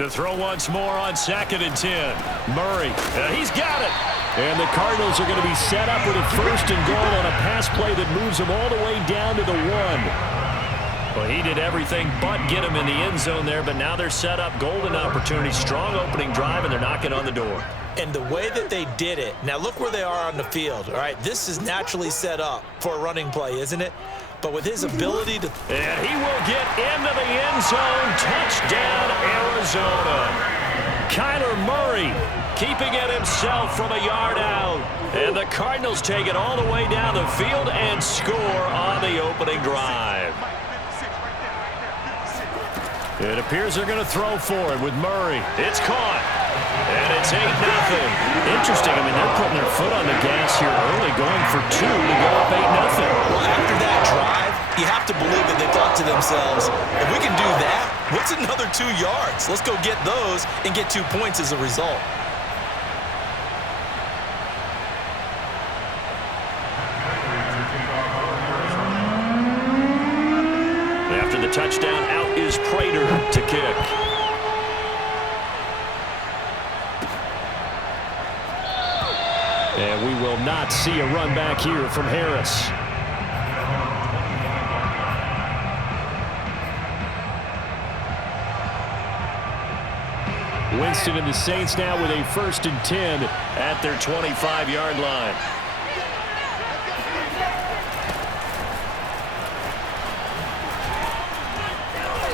To throw once more on 2nd and 10. Murray, he's got it. And the Cardinals are going to be set up with a 1st and goal on a pass play that moves them all the way down to the 1. Well, he did everything but get him in the end zone there, but now they're set up. Golden opportunity, strong opening drive, and they're knocking on the door. And the way that they did it, now look where they are on the field. All right, this is naturally set up for a running play, isn't it? But with his ability to... And he will get into the end zone. Touchdown, Arizona. Kyler Murray keeping it himself from a yard out. And the Cardinals take it all the way down the field and score on the opening drive. It appears they're going to throw for it with Murray. It's caught. And it's 8-0. Interesting. I mean, they're putting their foot on the gas here early, going for 2 to go up 8-0. Well, after that drive, you have to believe that they thought to themselves, if we can do that, what's another 2 yards? Let's go get those and get 2 points as a result. After the touchdown, out is Prater to kick. And we will not see a run back here from Harris. Winston and the Saints now with a 1st and 10 at their 25-yard line.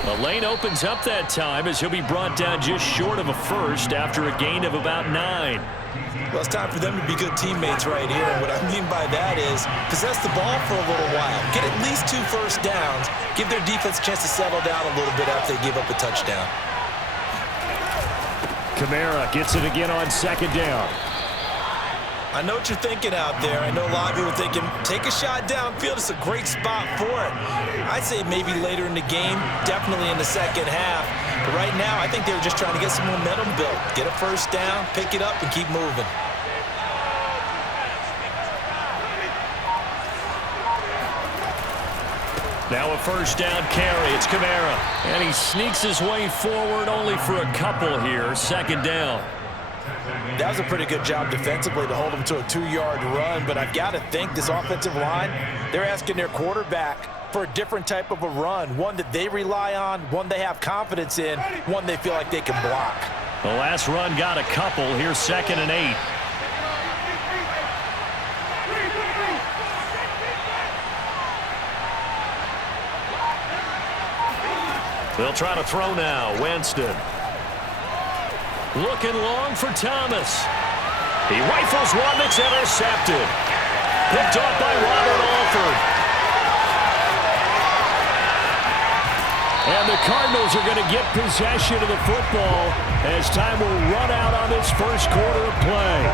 The lane opens up that time as he'll be brought down just short of a 1st after a gain of about 9. Well, it's time for them to be good teammates right here. And what I mean by that is possess the ball for a little while. Get at least 2 first downs. Give their defense a chance to settle down a little bit after they give up a touchdown. Kamara gets it again on 2nd down. I know what you're thinking out there. I know a lot of you are thinking, take a shot downfield. It's a great spot for it. I'd say maybe later in the game, definitely in the second half. But right now, I think they were just trying to get some momentum built. Get a 1st down, pick it up, and keep moving. Now a 1st down carry. It's Kamara. And he sneaks his way forward only for a couple here. 2nd down. That was a pretty good job defensively to hold them to a 2-yard run, but I've got to think this offensive line, they're asking their quarterback for a different type of a run, one that they rely on, one they have confidence in, one they feel like they can block. The last run got a couple. Here's 2nd and 8. They'll try to throw now. Winston. Looking long for Thomas. He rifles one that's intercepted. Picked off by Robert Alford. And the Cardinals are going to get possession of the football as time will run out on this 1st quarter of play.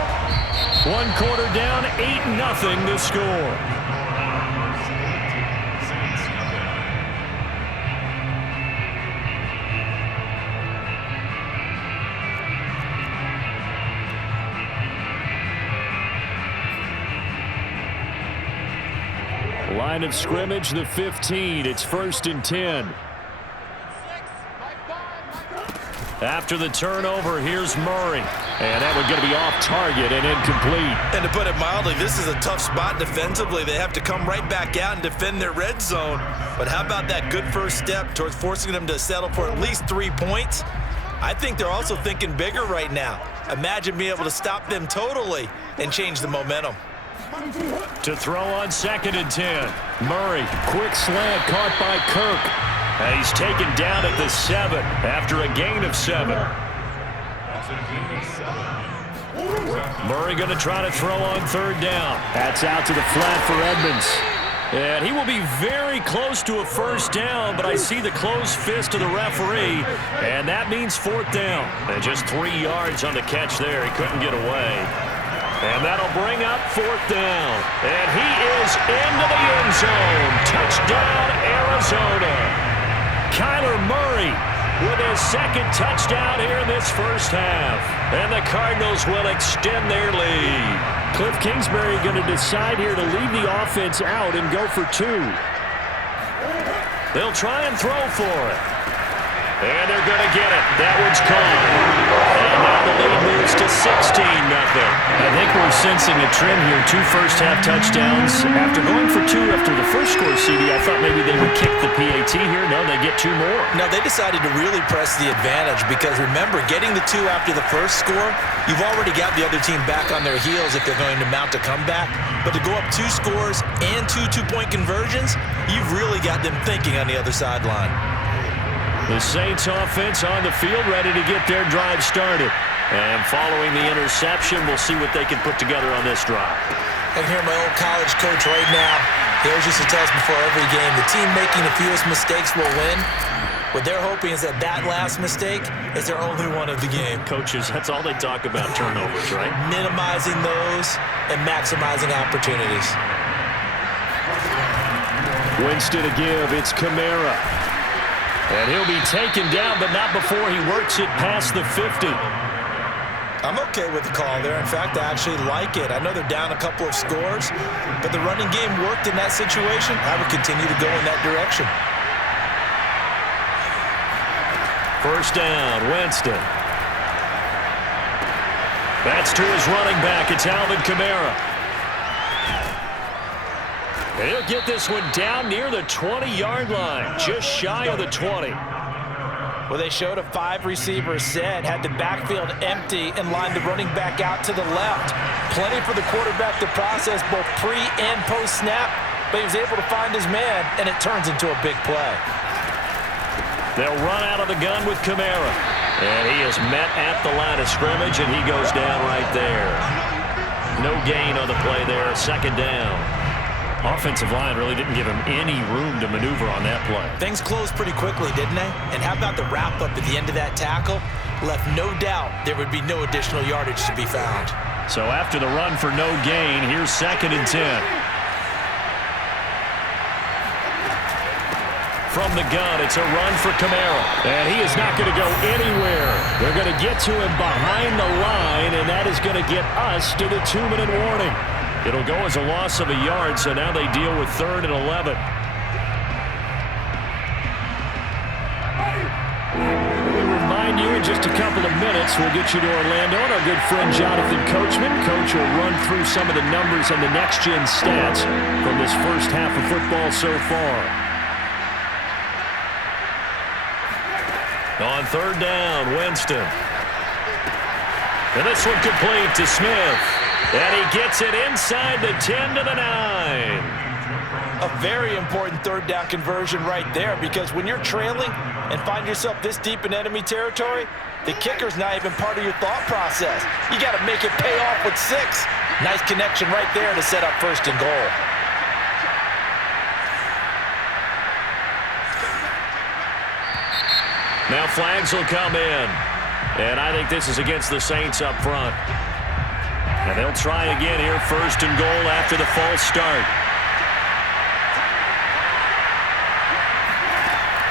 1 quarter down, 8-0 to score. Line of scrimmage, the 15. It's 1st and 10. After the turnover, here's Murray. And that one's going to be off target and incomplete. And to put it mildly, this is a tough spot defensively. They have to come right back out and defend their red zone. But how about that good 1st step towards forcing them to settle for at least 3 points? I think they're also thinking bigger right now. Imagine being able to stop them totally and change the momentum. To throw on 2nd and 10. Murray, quick slant caught by Kirk. And he's taken down at the 7 after a gain of 7. Murray going to try to throw on 3rd down. That's out to the flat for Edmonds. And he will be very close to a 1st down, but I see the closed fist of the referee, and that means 4th down. And just 3 yards on the catch there. He couldn't get away. And that'll bring up 4th down. And he is into the end zone. Touchdown, Arizona. Kyler Murray with his 2nd touchdown here in this 1st half. And the Cardinals will extend their lead. Cliff Kingsbury going to decide here to leave the offense out and go for 2. They'll try and throw for it. And they're going to get it. That one's caught. we're sensing a trend here. 2 first-half touchdowns. After going for 2 after the first score, CD, I thought maybe they would kick the PAT here. No, they get 2 more. No, they decided to really press the advantage because, remember, getting the 2 after the first score, you've already got the other team back on their heels if they're going to mount a comeback. But to go up 2 scores and 2 two-point conversions, you've really got them thinking on the other sideline. The Saints offense on the field, ready to get their drive started. And following the interception, we'll see what they can put together on this drive. I can hear my old college coach right now. He always used to tell us before every game, the team making the fewest mistakes will win. What they're hoping is that last mistake is their only one of the game. Coaches, that's all they talk about, turnovers, right? Minimizing those and maximizing opportunities. Winston to give. It's Kamara. And he'll be taken down, but not before he works it past the 50. I'm okay with the call there. In fact, I actually like it. I know they're down a couple of scores, but the running game worked in that situation. I would continue to go in that direction. First down, Winston. That's to his running back. It's Alvin Kamara. He'll get this one down near the 20-yard line, just shy of the 20. Well, they showed a 5-receiver set, had the backfield empty, and lined the running back out to the left. Plenty for the quarterback to process both pre- and post-snap, but he was able to find his man, and it turns into a big play. They'll run out of the gun with Kamara. And he is met at the line of scrimmage, and he goes down right there. No gain on the play there, second down. Offensive line really didn't give him any room to maneuver on that play. Things closed pretty quickly, didn't they? And how about the wrap-up at the end of that tackle? Left no doubt there would be no additional yardage to be found. So after the run for no gain, here's 2nd and 10. From the gun, it's a run for Kamara. And he is not going to go anywhere. They're going to get to him behind the line, and that is going to get us to the 2-minute warning. It'll go as a loss of a yard, so now they deal with 3rd and 11. We'll remind you in just a couple of minutes, we'll get you to Orlando and our good friend Jonathan Coachman. Coach will run through some of the numbers and the next-gen stats from this first half of football so far. On 3rd down, Winston. And this one complete to Smith. And he gets it inside the 10 to the 9. A very important 3rd down conversion right there, because when you're trailing and find yourself this deep in enemy territory, the kicker's not even part of your thought process. You got to make it pay off with 6. Nice connection right there to set up 1st and goal. Now flags will come in. And I think this is against the Saints up front. And they'll try again here, 1st and goal after the false start.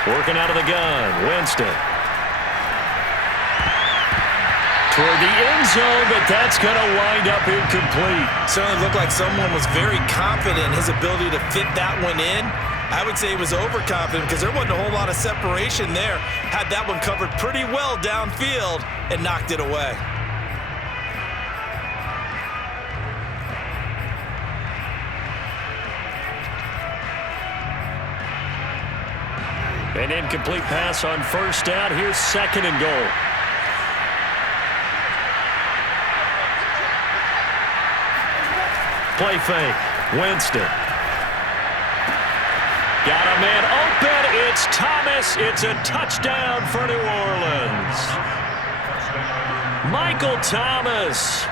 Working out of the gun, Winston. Toward the end zone, but that's going to wind up incomplete. Certainly looked like someone was very confident in his ability to fit that one in. I would say he was overconfident because there wasn't a whole lot of separation there. Had that one covered pretty well downfield and knocked it away. An incomplete pass on 1st down. Here's 2nd and goal. Play fake. Winston. Got a man open. It's Thomas. It's a touchdown for New Orleans. Michael Thomas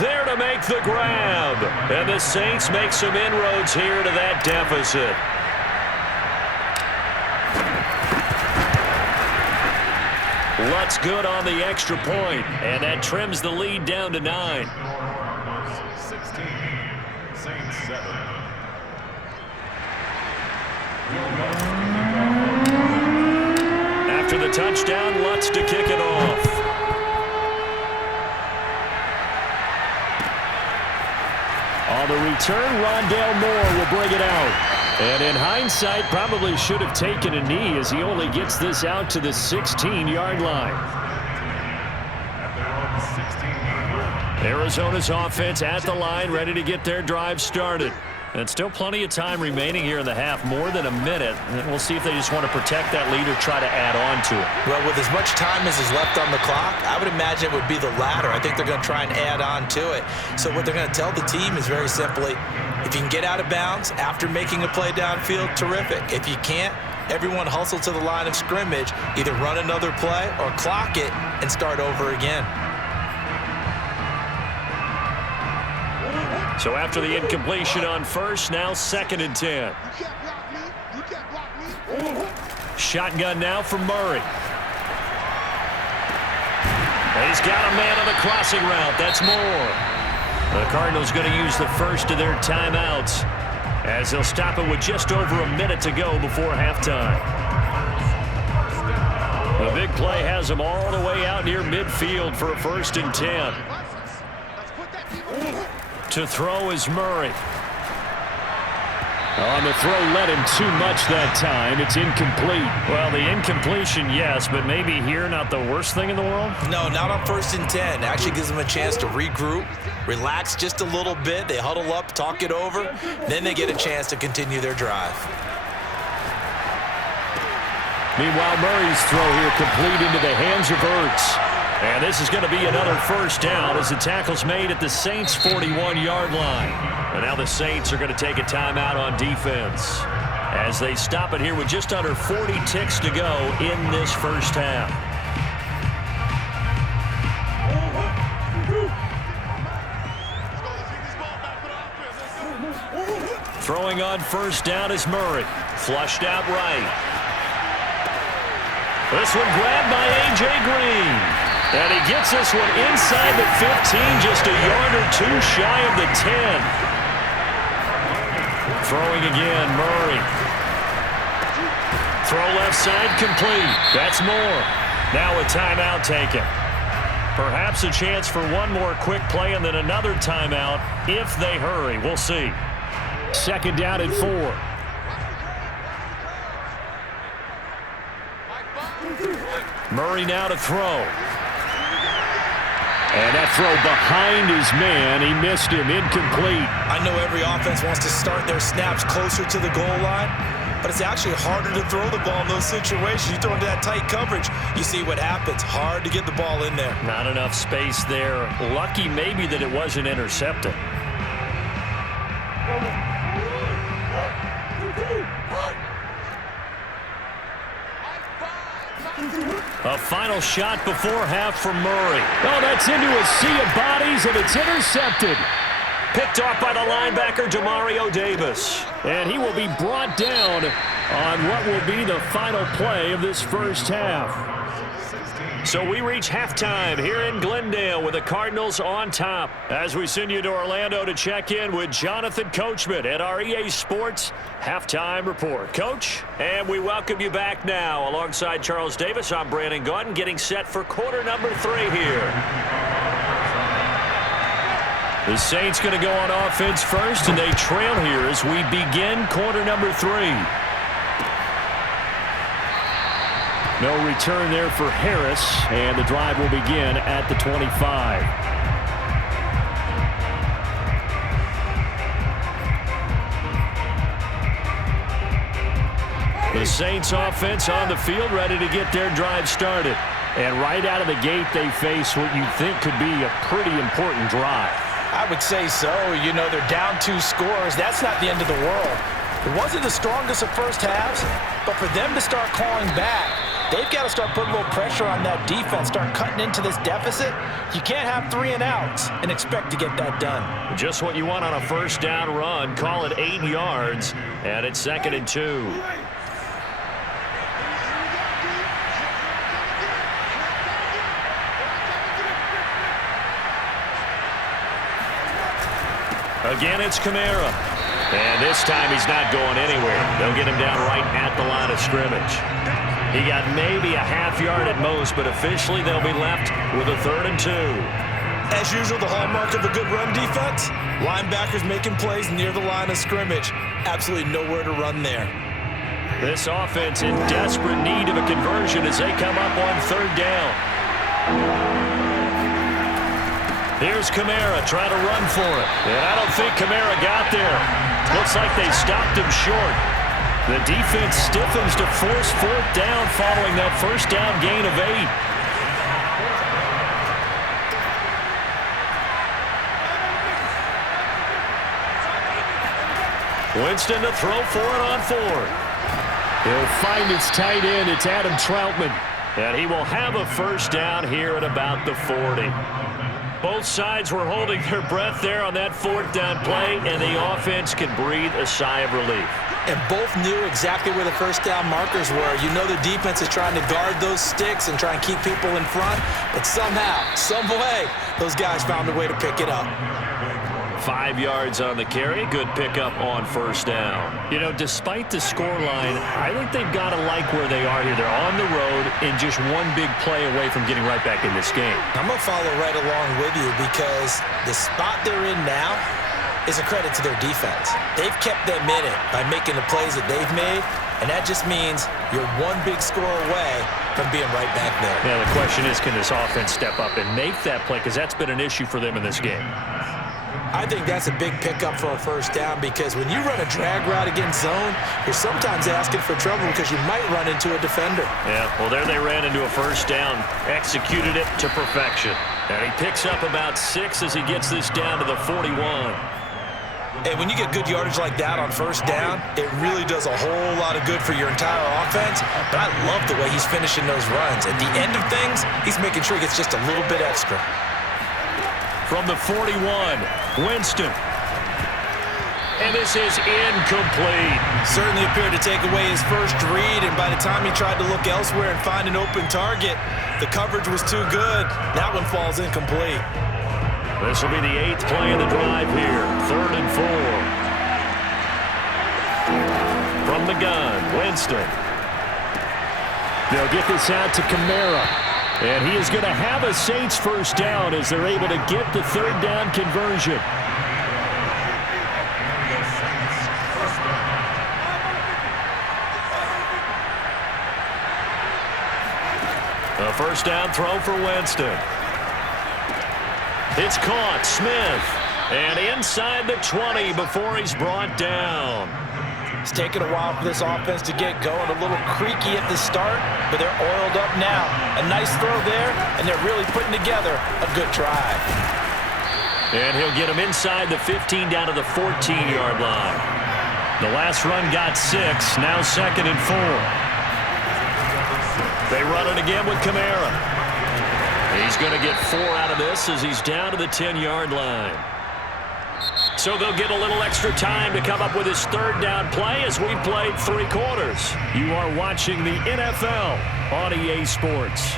there to make the grab. And the Saints make some inroads here to that deficit. Lutz good on the extra point, and that trims the lead down to 9. 16, Saints 7. After the touchdown, Lutz to kick it off. On the return, Rondale Moore will bring it out. And in hindsight, probably should have taken a knee as he only gets this out to the 16-yard line. At their own 16-yard line. Arizona's offense at the line, ready to get their drive started. And still plenty of time remaining here in the half, more than a minute. And we'll see if they just want to protect that lead or try to add on to it. Well, with as much time as is left on the clock, I would imagine it would be the latter. I think they're going to try and add on to it. So what they're going to tell the team is very simply, if you can get out of bounds after making a play downfield, terrific. If you can't, everyone hustle to the line of scrimmage, either run another play or clock it and start over again. So after the incompletion on first, now 2nd and 10. Shotgun now for Murray. He's got a man on the crossing route. That's more. The Cardinals going to use the first of their timeouts as they'll stop it with just over a minute to go before halftime. The big play has them all the way out near midfield for a 1st and 10. To throw is Murray. On the throw, led him too much that time. It's incomplete. Well, the incompletion, yes, but maybe here not the worst thing in the world? No, not on 1st and 10. Actually gives them a chance to regroup, relax just a little bit. They huddle up, talk it over. Then they get a chance to continue their drive. Meanwhile, Murray's throw here complete into the hands of Ertz. And this is going to be another 1st down as the tackle's made at the Saints' 41-yard line. And now the Saints are going to take a timeout on defense as they stop it here with just under 40 ticks to go in this first half. Throwing on 1st down is Murray. Flushed out right. This one grabbed by A.J. Green. And he gets this one inside the 15, just a yard or two shy of the 10. Throwing again, Murray. Throw left side complete. That's more. Now a timeout taken. Perhaps a chance for one more quick play and then another timeout if they hurry. We'll see. 2nd down and 4. Murray now to throw. And that throw behind his man, he missed him, incomplete. I know every offense wants to start their snaps closer to the goal line, but it's actually harder to throw the ball in those situations. You throw into that tight coverage, you see what happens. Hard to get the ball in there. Not enough space there. Lucky maybe that it wasn't intercepted. A final shot before half for Murray. Oh, that's into a sea of bodies, and it's intercepted. Picked off by the linebacker, Demario Davis. And he will be brought down on what will be the final play of this first half. So we reach halftime here in Glendale with the Cardinals on top. As we send you to Orlando to check in with Jonathan Coachman at our EA Sports Halftime Report. Coach, and we welcome you back now. Alongside Charles Davis, I'm Brandon Gaudin, getting set for quarter number 3 here. The Saints going to go on offense first, and they trail here as we begin quarter number 3. No return there for Harris, and the drive will begin at the 25. The Saints offense on the field, ready to get their drive started. And right out of the gate, they face what you think could be a pretty important drive. I would say so. You know, they're down 2 scores. That's not the end of the world. It wasn't the strongest of first halves, but for them to start clawing back, they've got to start putting a little pressure on that defense, start cutting into this deficit. You can't have 3 and outs and expect to get that done. Just what you want on a first down run. Call it 8 yards, and it's 2nd and 2. Again, it's Kamara. And this time he's not going anywhere. They'll get him down right at the line of scrimmage. He got maybe a half yard at most, but officially they'll be left with a 3rd and 2. As usual, the hallmark of a good run defense, linebackers making plays near the line of scrimmage. Absolutely nowhere to run there. This offense in desperate need of a conversion as they come up on 3rd down. Here's Kamara trying to run for it. And I don't think Kamara got there. Looks like they stopped him short. The defense stiffens to force fourth down following that first down gain of 8. Winston to throw for it on 4th. He'll find his tight end. It's Adam Troutman. And he will have a first down here at about the 40. Both sides were holding their breath there on that fourth down play, and the offense can breathe a sigh of relief. And both knew exactly where the first down markers were. You know the defense is trying to guard those sticks and try and keep people in front, but somehow, some way, those guys found a way to pick it up. 5 yards on the carry. Good pickup on first down. You know, despite the scoreline, I think they've got to like where they are here. They're on the road and just one big play away from getting right back in this game. I'm going to follow right along with you because the spot they're in now is a credit to their defense. They've kept them in it by making the plays that they've made, and that just means you're one big score away from being right back there. Yeah, the question is, can this offense step up and make that play? Because that's been an issue for them in this game. I think that's a big pickup for a first down because when you run a drag route against zone, you're sometimes asking for trouble because you might run into a defender. Yeah, well, there they ran into a first down, executed it to perfection. And he picks up about 6 as he gets this down to the 41. And when you get good yardage like that on first down, it really does a whole lot of good for your entire offense. But I love the way he's finishing those runs. At the end of things, he's making sure he gets just a little bit extra. From the 41, Winston. And this is incomplete. Certainly appeared to take away his first read, and by the time he tried to look elsewhere and find an open target, the coverage was too good. That one falls incomplete. This will be the 8th play of the drive here. 3rd and 4. From the gun, Winston. They'll get this out to Kamara. And he is going to have a Saints first down as they're able to get the 3rd down conversion. A first down throw for Winston. It's caught. Smith. And inside the 20 before he's brought down. It's taken a while for this offense to get going. A little creaky at the start, but they're oiled up now. A nice throw there, and they're really putting together a good drive. And he'll get him inside the 15 down to the 14-yard line. The last run got 6, now 2nd and 4. They run it again with Kamara. He's going to get 4 out of this as he's down to the 10-yard line. So they'll get a little extra time to come up with his 3rd down play as we played 3 quarters. You are watching the NFL on EA Sports.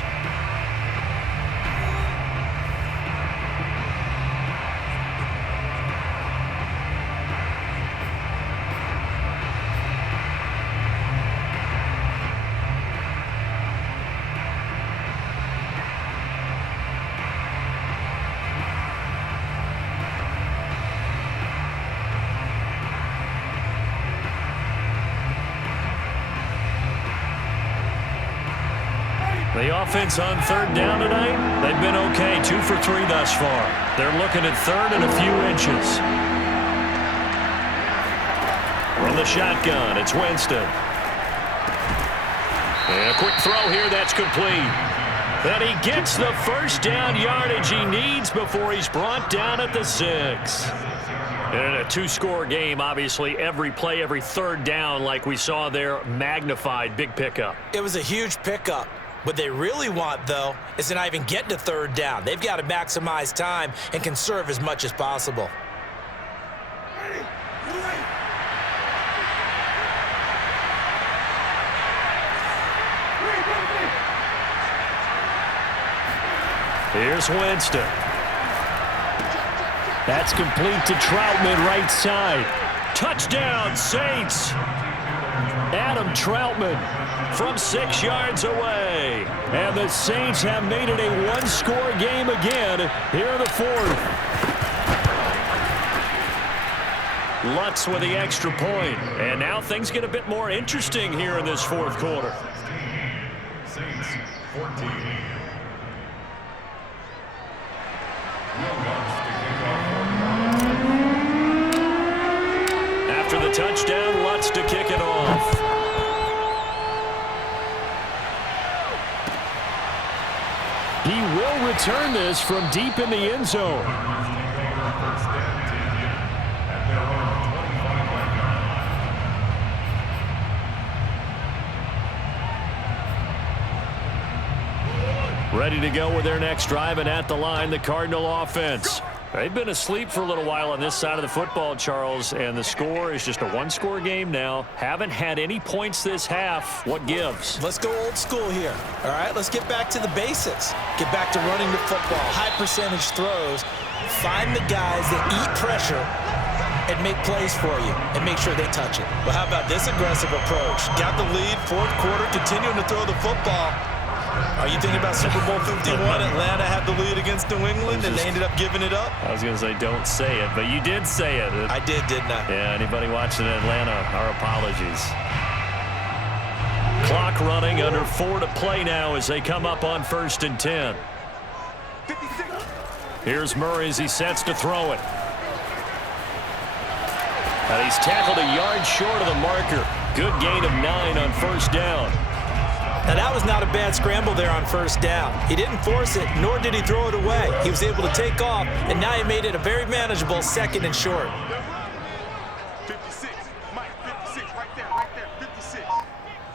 The offense on 3rd down tonight, they've been okay, 2 for 3 thus far. They're looking at 3rd and a few inches. From the shotgun, it's Winston. And a quick throw here, that's complete. And he gets the first down yardage he needs before he's brought down at the 6. In a 2-score game, obviously, every play, every 3rd down, like we saw there, magnified, big pickup. It was a huge pickup. What they really want, though, is to not even get to 3rd down. They've got to maximize time and conserve as much as possible. Here's Winston. That's complete to Troutman, right side. Touchdown, Saints. Adam Troutman from 6 yards away. And the Saints have made it a 1-score game again here in the 4th. Lutz with the extra point. And now things get a bit more interesting here in this 4th quarter. Saints 14. touchdown. Lutz to kick it off. He will return this from deep in the end zone. Ready to go with their next drive, and at the line, the Cardinal offense. They've been asleep for a little while on this side of the football, Charles, and the score is just a one-score game now. Haven't had any points this half. What gives? Let's go old school here. All right, let's get back to the basics. Get back to running the football, high percentage throws. Find the guys that eat pressure and make plays for you and make sure they touch it. Well, how about this aggressive approach? Got the lead, fourth quarter, continuing to throw the football. Are you thinking about Super Bowl 51? Atlanta had the lead against New England, and they ended up giving it up? I was going to say don't say it, but you did say it. I didn't I? Yeah, anybody watching Atlanta, our apologies. Clock running, under 4 to play now as they come up on 1st and 10. Here's Murray as he sets to throw it. And he's tackled a yard short of the marker. Good gain of 9 on 1st down. Now, that was not a bad scramble there on 1st down. He didn't force it, nor did he throw it away. He was able to take off, and now he made it a very manageable 2nd and short. 56, Mike, 56, right there, 56.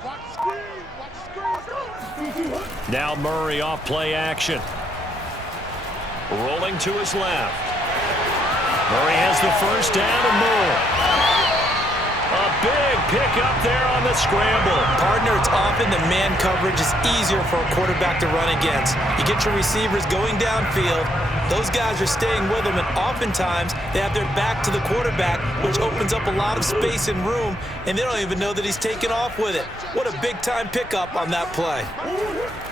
Watch the screen, Now Murray off play action. Rolling to his left. Murray has the 1st down and more. A big pick up there on the scramble. Partner, it's often the man coverage is easier for a quarterback to run against. You get your receivers going downfield. Those guys are staying with them, and oftentimes they have their back to the quarterback, which opens up a lot of space and room, and they don't even know that he's taken off with it. What a big-time pickup on that play.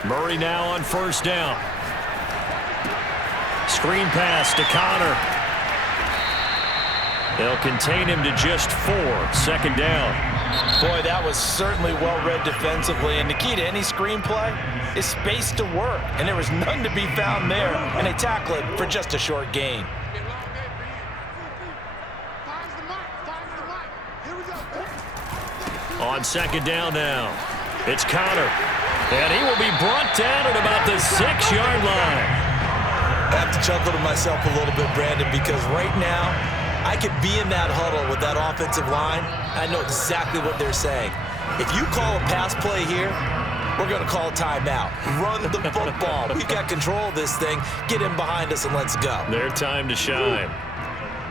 Murray now on 1st down. Screen pass to Connor. They'll contain him to just 4. 2nd down. Boy, that was certainly well-read defensively, and the key to any screenplay is space to work, and there was none to be found there, and they tackle it for just a short gain. On 2nd down now, it's Connor, and he will be brought down at about the 6-yard line. I have to chuckle to myself a little bit, Brandon, because right now, I could be in that huddle with that offensive line. I know exactly what they're saying. If you call a pass play here, we're going to call a timeout. Run the football. We've got control of this thing. Get in behind us and let's go. Their time to shine.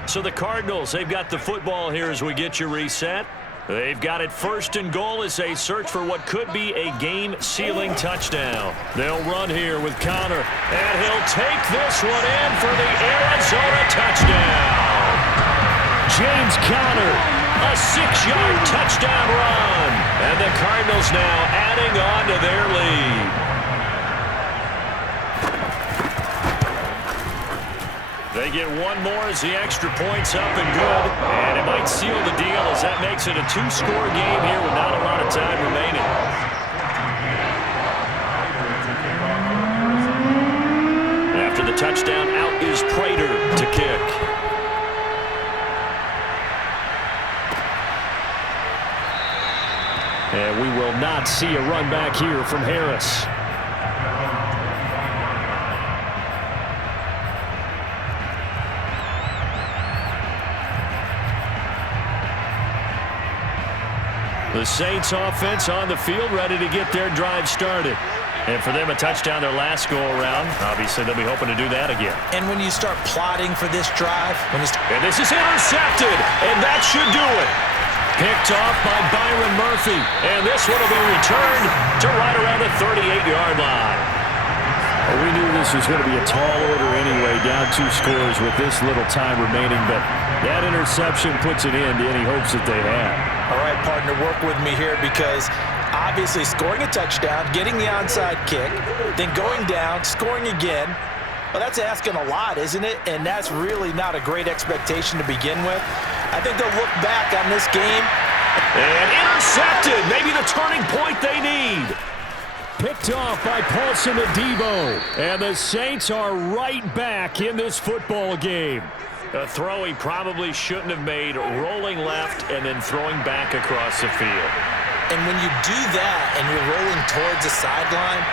So the Cardinals, they've got the football here as we get you reset. They've got it 1st and goal as they search for what could be a game-sealing touchdown. They'll run here with Connor, and he'll take this one in for the Arizona touchdown. James Conner, a 6-yard touchdown run. And the Cardinals now adding on to their lead. They get one more as the extra point's up and good. And it might seal the deal as that makes it a 2-score game here with not a lot of time remaining. After the touchdown, out is Prater to kick. And we will not see a run back here from Harris. The Saints offense on the field, ready to get their drive started. And for them, a touchdown their last go-around. Obviously, they'll be hoping to do that again. And when you start plotting for this drive, and this is intercepted, and that should do it. Picked off by Byron Murphy, and this one will be returned to right around the 38-yard line. Well, we knew this was going to be a tall order anyway, down 2 scores with this little time remaining, but that interception puts an end to any hopes that they had. All right, partner, work with me here because obviously scoring a touchdown, getting the onside kick, then going down, scoring again, well, that's asking a lot, isn't it? And that's really not a great expectation to begin with. I think they'll look back on this game. And intercepted, maybe the turning point they need. Picked off by Paulson Adebo. And the Saints are right back in this football game. A throw he probably shouldn't have made, rolling left and then throwing back across the field. And when you do that and you're rolling towards the sideline,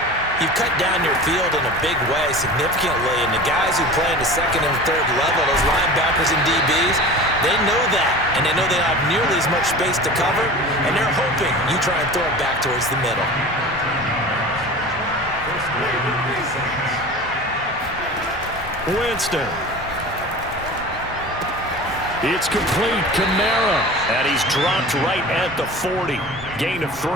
you cut down your field in a big way significantly. And the guys who play in the second and third level, those linebackers and DBs, they know that. And they know they don't have nearly as much space to cover. And they're hoping you try and throw it back towards the middle. Winston. It's complete. Kamara. And he's dropped right at the 40. Gain of 3.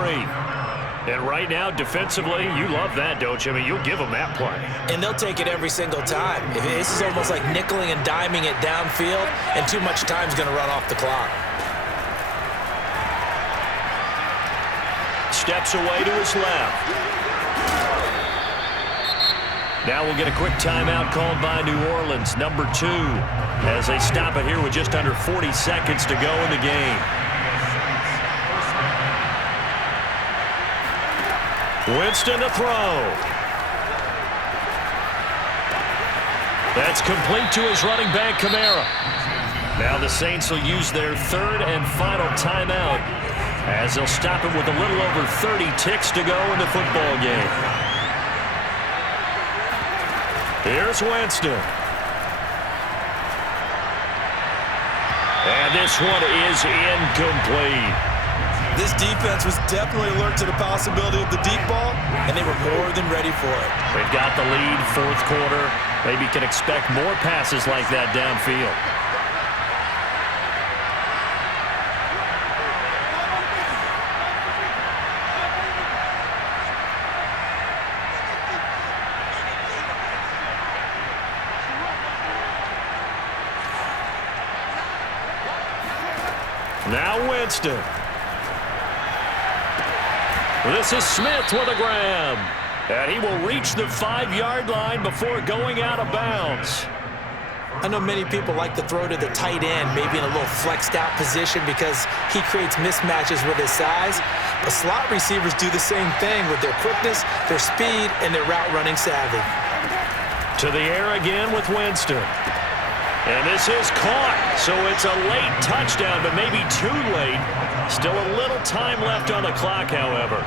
And right now, defensively, you love that, don't you? I mean, you'll give them that play. And they'll take it every single time. This is almost like nickeling and diming it downfield, and too much time's going to run off the clock. Steps away to his left. Now we'll get a quick timeout called by New Orleans, number 2, as they stop it here with just under 40 seconds to go in the game. Winston to throw. That's complete to his running back, Kamara. Now the Saints will use their third and final timeout as they'll stop it with a little over 30 ticks to go in the football game. Here's Winston. And this one is incomplete. This defense was definitely alert to the possibility of the deep ball, and they were more than ready for it. They've got the lead, fourth quarter. Maybe can expect more passes like that downfield. Now Winston. This is Smith with a grab. And he will reach the 5-yard line before going out of bounds. I know many people like to throw to the tight end, maybe in a little flexed out position because he creates mismatches with his size. But slot receivers do the same thing with their quickness, their speed, and their route running savvy. To the air again with Winston. And this is caught, so it's a late touchdown, but maybe too late. Still a little time left on the clock, however.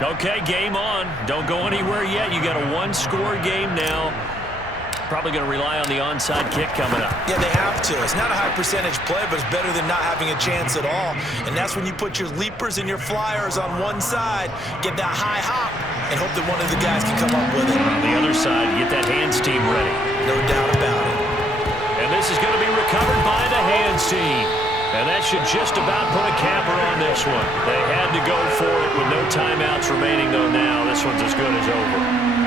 Okay, game on. Don't go anywhere yet. You got a one-score game now. Probably going to rely on the onside kick coming up. Yeah, they have to. It's not a high-percentage play, but it's better than not having a chance at all. And that's when you put your leapers and your flyers on one side, get that high hop, and hope that one of the guys can come up with it. On the other side, get that hands team ready. No doubt about it. And this is going to be recovered by the hands team. And that should just about put a capper on this one. They had to go for it with no timeouts remaining, though now this one's as good as over.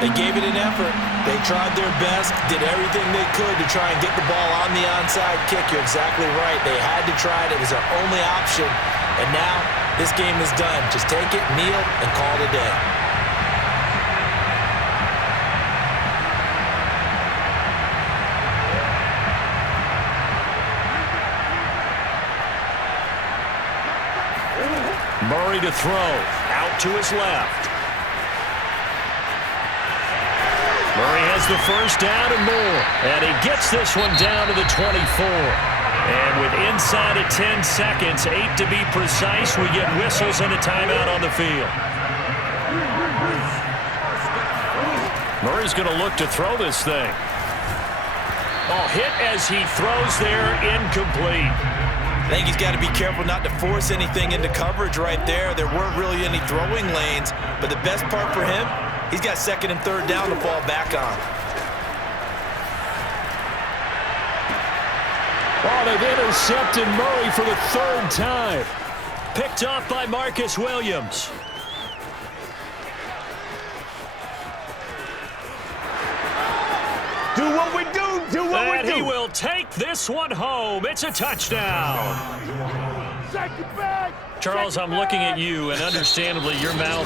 They gave it an effort. They tried their best, did everything they could to try and get the ball on the onside kick. You're exactly right. They had to try it. It was their only option. And now this game is done. Just take it, kneel, and call it a day. Murray to throw. Out to his left. Murray has the first down and more. And he gets this one down to the 24. And with inside of 10 seconds, 8 to be precise, we get whistles and a timeout on the field. Murray's going to look to throw this thing. Oh, hit as he throws there, incomplete. I think he's got to be careful not to force anything into coverage right there. There weren't really any throwing lanes, but the best part for him, he's got second and third down to fall back on. Oh, they've intercepted Murray for the third time. Picked off by Marcus Williams. Do what we do. Do what we do. And he will take this one home. It's a touchdown. Charles, I'm looking at you, and understandably your mouth